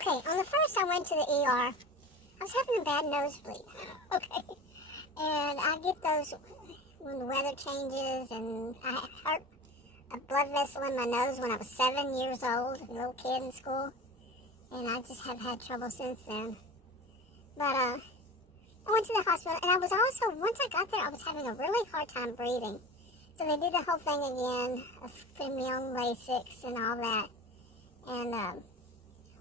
Okay, on the first I went to the ER. I was having a bad nosebleed. Okay. And I get those when the weather changes, and I hurt a blood vessel in my nose when I was 7 years old, a little kid in school. And I just have had trouble since then. But I went to the hospital, and I was also, once I got there, I was having a really hard time breathing. So they did the whole thing again, of putting me on Lasix and all that. And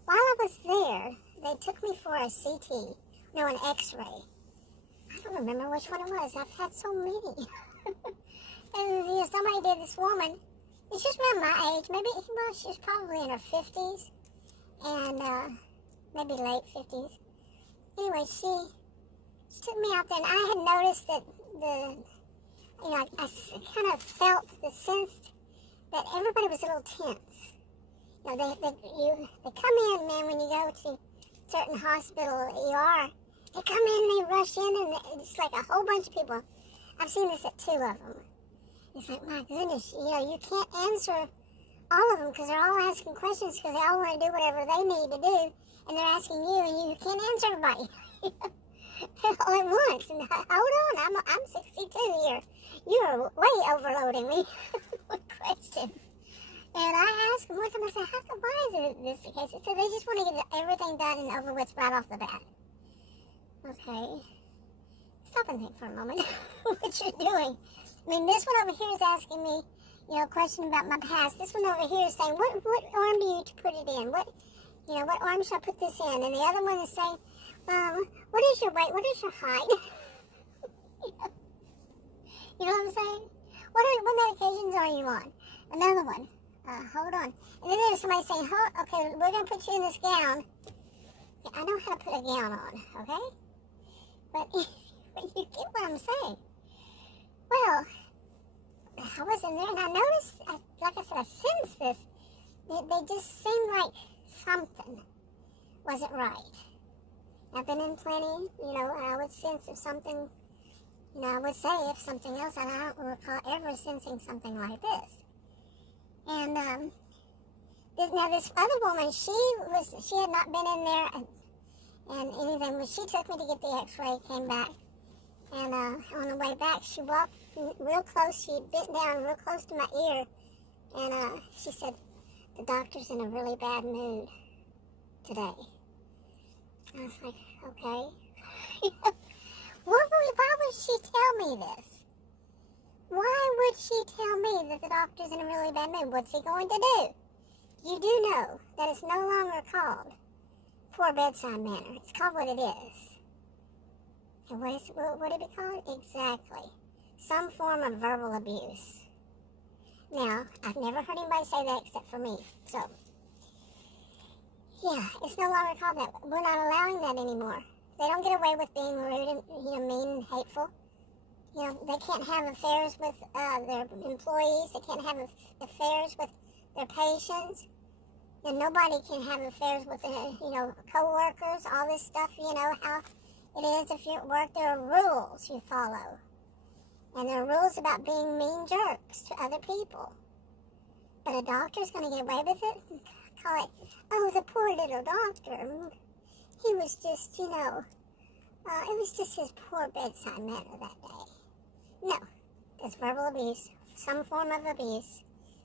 while I was there, they took me for a CT, no, an X-ray. I don't remember which one it was. I've had so many. And somebody did this woman. She's just around my age. Maybe, well, she was probably in her 50s. And maybe late 50s. Anyway, she took me out there, and I had noticed that I kind of felt the sense that everybody was a little tense. You know, they come in, man, when you go to certain hospital ER, they come in, they rush in, and it's like a whole bunch of people. I've seen this at 2 of them. It's like, my goodness, you can't answer all of them because they're all asking questions because they all want to do whatever they need to do, and they're asking you, and you can't answer everybody all at once. And hold on, I'm 62 here. You're way overloading me with questions. And I asked them one time, I said, why is this the case? So they just want to get everything done and over with right off the bat. Okay. Stop and think for a moment what you're doing. I mean, this one over here is asking me, a question about my past. This one over here is saying, what arm do you put it in? What arm should I put this in? And the other one is saying, what is your weight? What is your height? You know what I'm saying? What medications are you on? Another one. Hold on. And then there's somebody saying, okay, we're going to put you in this gown. Yeah, I know how to put a gown on, okay? But you get what I'm saying. Well, I was in there, and I noticed, like I said, I sensed this. They just seemed like something wasn't right. I've been in plenty, and I would sense if something, I would say if something else, and I don't recall ever sensing something like this. And this other woman, she had not been in there and anything, but she took me to get the X-ray, came back, and on the way back, she walked real close. She bent down real close to my ear, and she said, "The doctor's in a really bad mood today." I was like, okay. Why would she tell me this? Why would she tell me that the doctor's in a really bad mood? What's he going to do? You do know that it's no longer called poor bedside manner. It's called what it is. And what would it be called? Exactly. Some form of verbal abuse. Now, I've never heard anybody say that except for me. So, yeah, it's no longer called that. We're not allowing that anymore. They don't get away with being rude and mean and hateful. They can't have affairs with their employees. They can't have affairs with their patients. And nobody can have affairs with co-workers, all this stuff, how it is if you're at work. There are rules you follow. And there are rules about being mean jerks to other people. But a doctor's going to get away with it? Call it, oh, the poor little doctor. He was just, it was just his poor bedside manner that day. No, it's verbal abuse, some form of abuse,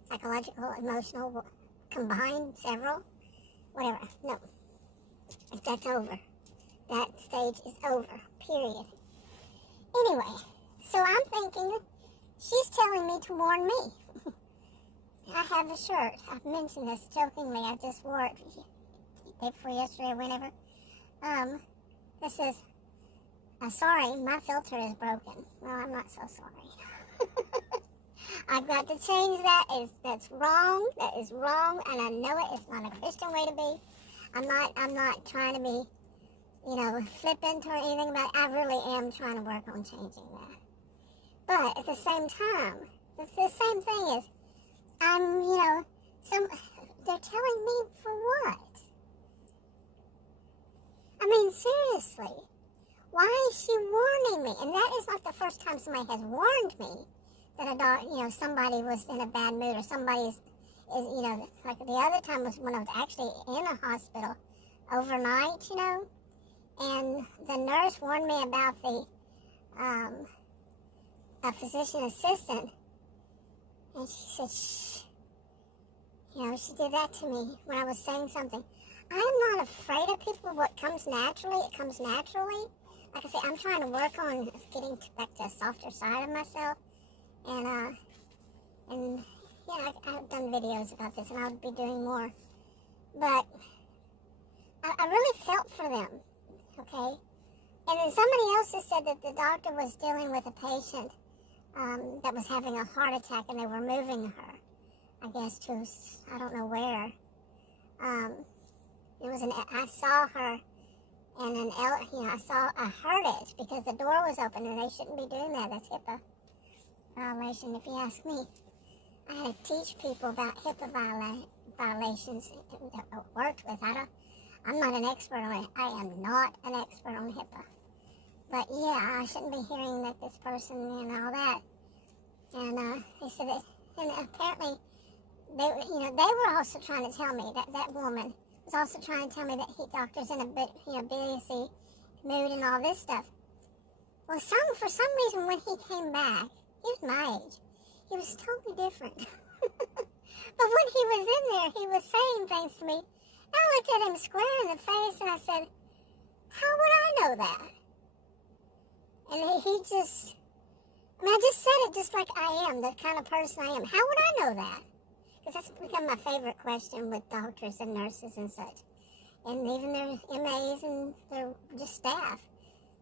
psychological, emotional, combined, several, whatever. No, that's over. That stage is over, period. Anyway, so I'm thinking she's telling me to warn me. I have a shirt. I've mentioned this jokingly. I just wore it day before yesterday or whenever. This says, sorry, my filter is broken. Well, I'm not so sorry. I've got to change that. That's wrong. That is wrong, and I know it. It's not a Christian way to be. I'm not trying to be, flippant or anything about it. I really am trying to work on changing that. But at the same time, it's the same thing as they're telling me for what? I mean, seriously, why is she warning me? And that is not the first time somebody has warned me that somebody was in a bad mood, or somebody is like the other time was when I was actually in a hospital overnight, and the nurse warned me about the a physician assistant, and she said, shh, she did that to me when I was saying something. I am not afraid of people. What comes naturally, it comes naturally. Like I say, I'm trying to work on getting back to a softer side of myself, and I've done videos about this, and I'll be doing more. But I really felt for them, okay? And then somebody else has said that the doctor was dealing with a patient that was having a heart attack, and they were moving her, I guess, to, I don't know where. I saw her, and I heard it because the door was open, and they shouldn't be doing that. That's HIPAA violation, if you ask me. I had to teach people about HIPAA violations that I worked with. I'm not an expert on it. I am not an expert on HIPAA. But yeah, I shouldn't be hearing that this person and all that. And they said that, and apparently they were also trying to tell me that woman was also trying to tell me that doctor's in a bit, busy mood and all this stuff. Well, for some reason when he came back, he was my age. He was totally different. But when he was in there, he was saying things to me. I looked at him square in the face and I said, how would I know that? And I just said it just like I am, the kind of person I am. How would I know that? Because that's become my favorite question with doctors and nurses and such. And even their MAs and their just staff.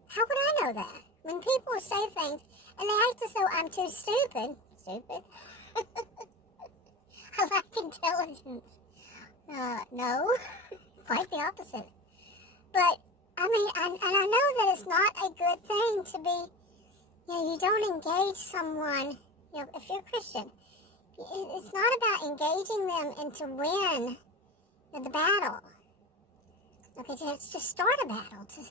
How would I know that? When people say things and they act as though I'm too stupid. I lack intelligence. No, quite the opposite. But, I know that it's not a good thing to be, you don't engage someone, if you're Christian. It's not about engaging them and to win the battle. Okay, to start a battle, to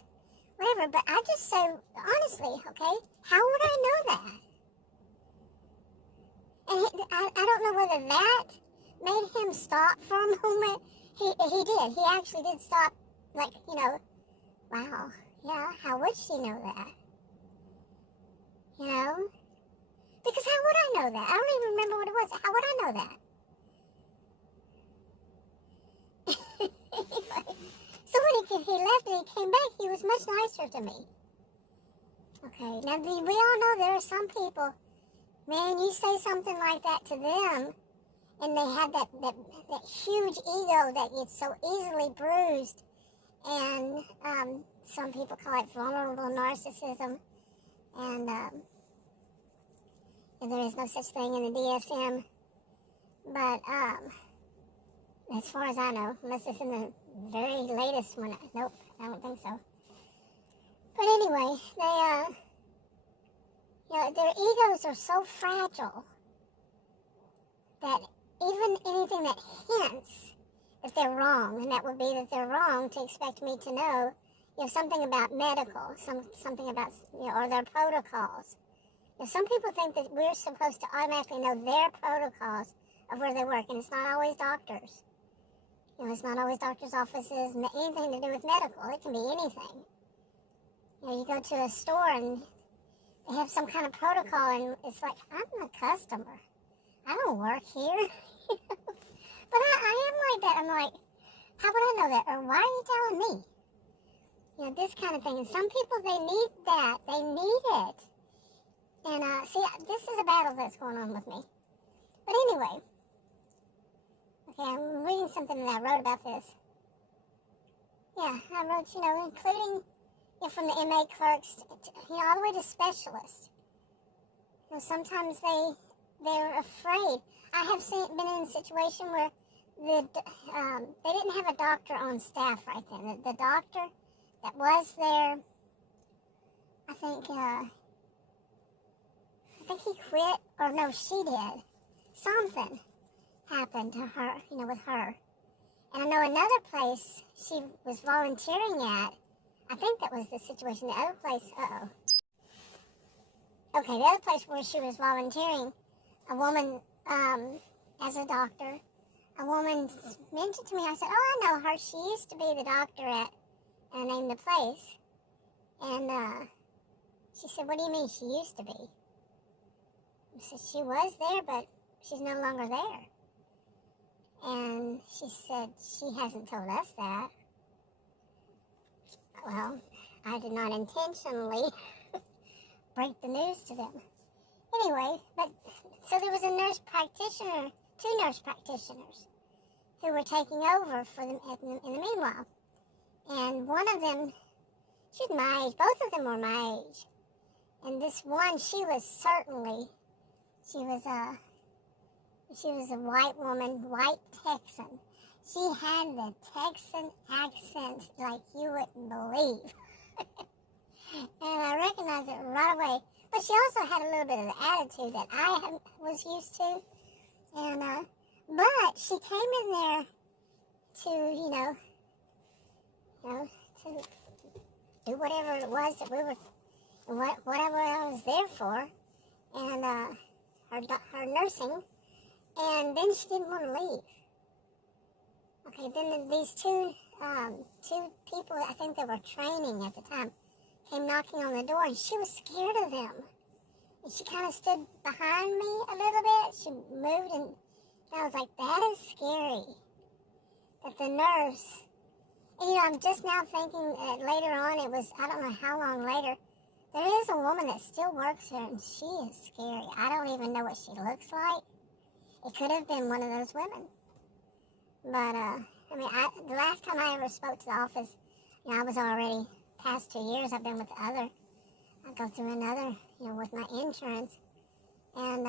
whatever. But I just say, honestly, okay, how would I know that? And I don't know whether that made him stop for a moment. He did. He actually did stop, wow, yeah, how would she know that? Because how would I know that? I don't even remember what it was. How would I know that? Anyway, so when he left and he came back, he was much nicer to me. Okay, now we all know there are some people, man, you say something like that to them, and they have that huge ego that gets so easily bruised, and some people call it vulnerable narcissism, and there is no such thing in the DSM, but as far as I know, unless it's in the very latest one, nope, I don't think so. But anyway, their egos are so fragile that even anything that hints that they're wrong, and that would be that they're wrong to expect me to know, something about medical, something about, or their protocols. Some people think that we're supposed to automatically know their protocols of where they work, and it's not always doctors. It's not always doctors' offices, anything to do with medical. It can be anything. You go to a store and they have some kind of protocol, and it's like, I'm a customer. I don't work here. But I am like that. I'm like, how would I know that? Or why are you telling me? This kind of thing. And some people, they need that. They need it. And, see, this is a battle that's going on with me. But anyway, okay, I'm reading something that I wrote about this. Yeah, I wrote, including from the MA clerks, all the way to specialists. Sometimes they're afraid. I have been in a situation where they didn't have a doctor on staff right then. The doctor that was there, I think he quit, or no, she did. Something happened to her, with her. And I know another place she was volunteering at, I think that was the situation. The other place, okay, the other place where she was volunteering, a woman, as a doctor, a woman mentioned to me, I said, oh, I know her. She used to be the doctor at, and I named the place. And she said, what do you mean she used to be? I said, she was there, but she's no longer there. And she said, she hasn't told us that. Well, I did not intentionally break the news to them. Anyway, but so there was a nurse practitioner, 2 nurse practitioners who were taking over for them in the meanwhile. And one of them, she's my age, both of them were my age. And this one, she was a white woman, white Texan. She had the Texan accent like you wouldn't believe. And I recognized it right away. But she also had a little bit of the attitude that I was used to. And, but she came in there to, to do whatever it was that we were, whatever I was there for. And, her nursing. And then she didn't want to leave. Okay, then these two people, I think they were training at the time, came knocking on the door, and she was scared of them. And she kind of stood behind me a little bit. She moved, and I was like, that is scary. That the nurse, and I'm just now thinking that later on, it was, I don't know how long later, there is a woman that still works here, and she is scary. I don't even know what she looks like. It could have been one of those women. But, the last time I ever spoke to the office, I was already past 2 years. I've been with the other. I go through another, with my insurance. And,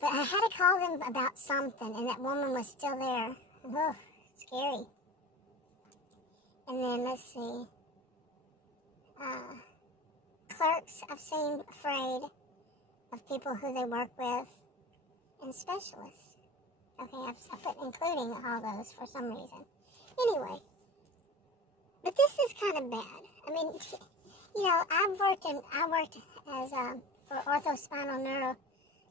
but I had to call them about something, and that woman was still there. Oh, scary. And then, let's see. Clerks, I've seen afraid of people who they work with, and specialists. Okay, I put including all those for some reason. Anyway, but this is kind of bad. I mean, I worked as for orthospinal neuro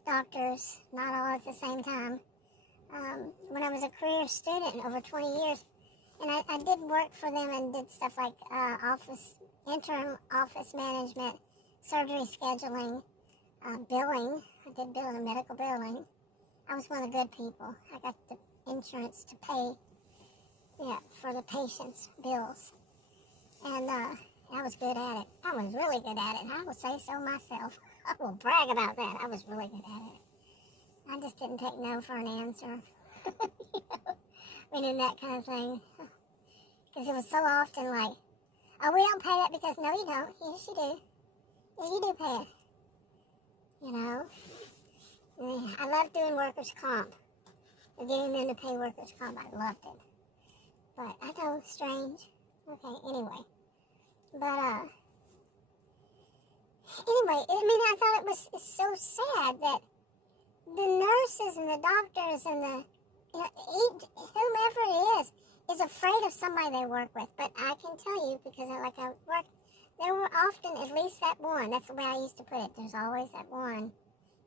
doctors, not all at the same time. When I was a career student over 20 years, and I did work for them and did stuff like interim office management, surgery scheduling, billing. I did billing, medical billing. I was one of the good people. I got the insurance to pay, for the patient's bills. And I was good at it. I was really good at it. I will say so myself. I will brag about that. I was really good at it. I just didn't take no for an answer. That kind of thing. Because it was so often like, oh, we don't pay that because, no, you don't. Yes, you do. Yeah, you do pay it. I loved doing workers' comp. Getting them to pay workers' comp, I loved it. But I know, strange. Okay, anyway. But, I thought it was so sad that the nurses and the doctors and whomever it is afraid of somebody they work with. But I can tell you, because I worked, there were often at least that one. That's the way I used to put it. There's always that one.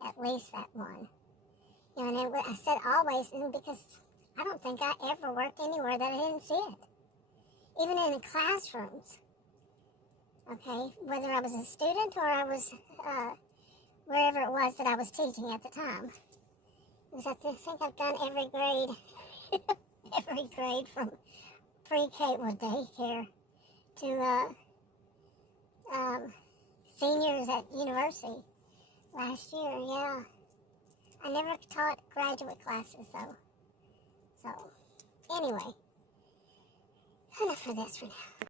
At least that one. And I said always, because I don't think I ever worked anywhere that I didn't see it. Even in the classrooms. Okay, whether I was a student or I was wherever it was that I was teaching at the time. Because I think I've done every grade, every grade from pre-K, daycare, to seniors at university. Last year, yeah. I never taught graduate classes, though. So, anyway, enough for this for now.